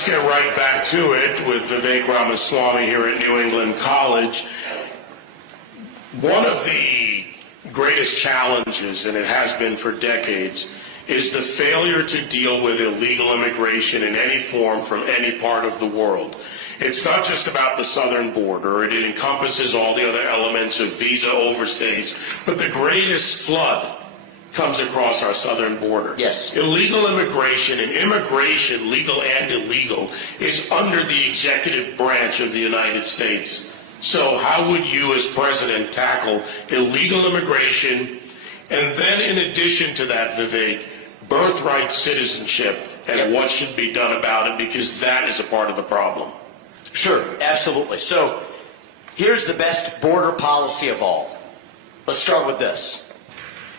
let's get right back to it with Vivek Ramaswamy here at New England College. One of the greatest challenges, and it has been for decades, is the failure to deal with illegal immigration in any form from any part of the world. It's not just about the southern border. It encompasses all the other elements of visa overstays. But the greatest flood comes across our southern border. Yes. Illegal immigration, and immigration, legal and illegal, is under the executive branch of the United States. So how would you as president tackle illegal immigration, and then in addition to that, Vivek, birthright citizenship, and what should be done about it, because that is a part of the problem? Sure, absolutely. So here's the best border policy of all. Let's start with this.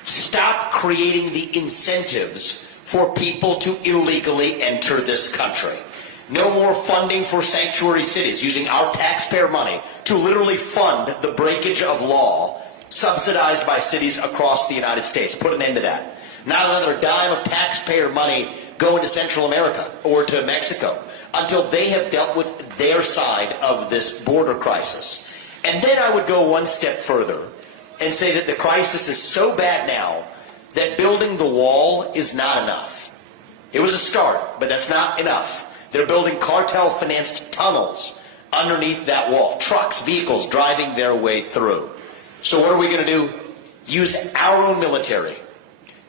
Stop creating the incentives for people to illegally enter this country. No more funding for sanctuary cities using our taxpayer money to literally fund the breakage of law subsidized by cities across the United States. Put an end to that. Not another dime of taxpayer money going to Central America or to Mexico until they have dealt with their side of this border crisis. And then I would go one step further and say that the crisis is so bad now that building the wall is not enough. It was a start, but that's not enough. They're building cartel-financed tunnels underneath that wall, trucks, vehicles driving their way through. So what are we going to do? Use our own military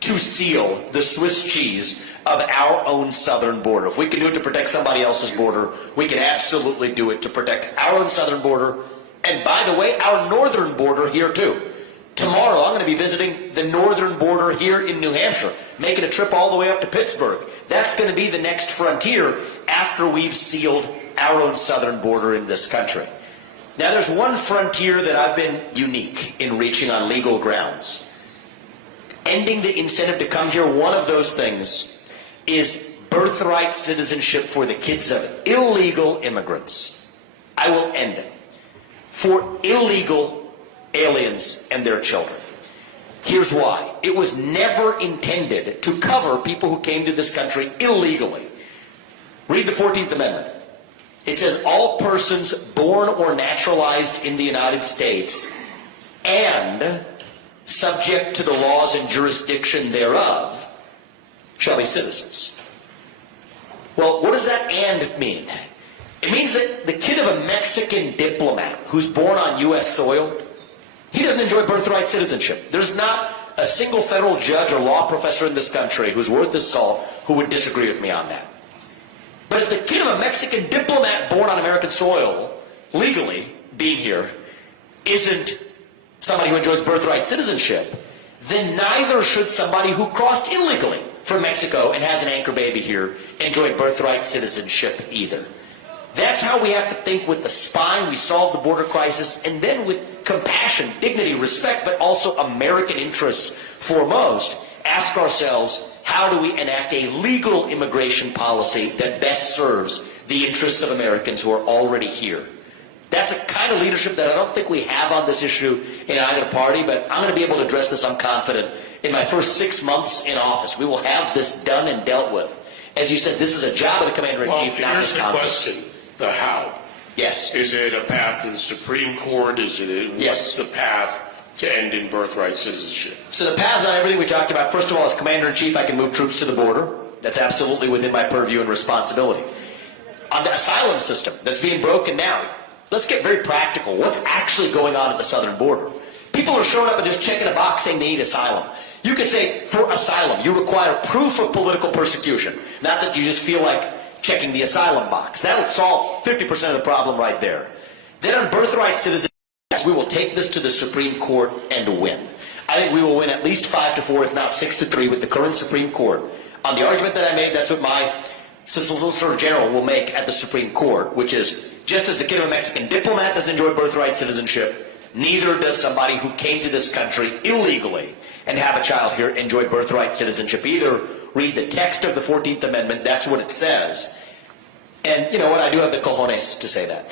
to seal the Swiss cheese of our own southern border. If we can do it to protect somebody else's border, we can absolutely do it to protect our own southern border, and by the way, our northern border here too. Tomorrow I'm going to be visiting the northern border here in New Hampshire, making a trip all the way up to Pittsburgh. That's going to be the next frontier after we've sealed our own southern border in this country. Now there's one frontier that I've been unique in reaching on legal grounds. Ending the incentive to come here, one of those things is birthright citizenship for the kids of illegal immigrants. I will end it for illegal aliens and their children. Here's why. It was never intended to cover people who came to this country illegally. Read the 14th Amendment. It says all persons born or naturalized in the United States and subject to the laws and jurisdiction thereof shall be citizens. Well, what does that "and" mean? It means that the kid of a Mexican diplomat who's born on U.S. soil, he doesn't enjoy birthright citizenship. There's not a single federal judge or law professor in this country who's worth his salt who would disagree with me on that. But if the kid of a Mexican diplomat born on American soil, legally being here, isn't somebody who enjoys birthright citizenship, then neither should somebody who crossed illegally from Mexico and has an anchor baby here enjoy birthright citizenship either. That's how we have to think with the spine. We solve the border crisis, and then with compassion, dignity, respect, but also American interests foremost, ask ourselves, how do we enact a legal immigration policy that best serves the interests of Americans who are already here? That's a kind of leadership that I don't think we have on this issue in either party, but I'm going to be able to address this, I'm confident, in my first 6 months in office. We will have this done and dealt with. As you said, this is a job of the Commander-in-Chief, not this Congress. Question. The how. Yes. Is it a path to the Supreme Court? Is it what's the path to ending birthright citizenship? So the paths on everything we talked about, first of all, as Commander-in-Chief, I can move troops to the border. That's absolutely within my purview and responsibility. On the asylum system that's being broken now, let's get very practical. What's actually going on at the southern border? People are showing up and just checking a box saying they need asylum. You could say, for asylum, you require proof of political persecution, not that you just feel like checking the asylum box. That'll solve 50% of the problem right there. Then on birthright citizenship, we will take this to the Supreme Court and win. I think we will win at least 5-4, if not 6-3, with the current Supreme Court. On the argument that I made, that's what my Solicitor General will make at the Supreme Court, which is, just as the kid of a Mexican diplomat doesn't enjoy birthright citizenship, neither does somebody who came to this country illegally and have a child here enjoy birthright citizenship either. Read the text of the 14th Amendment, that's what it says. And you know what, I do have the cojones to say that.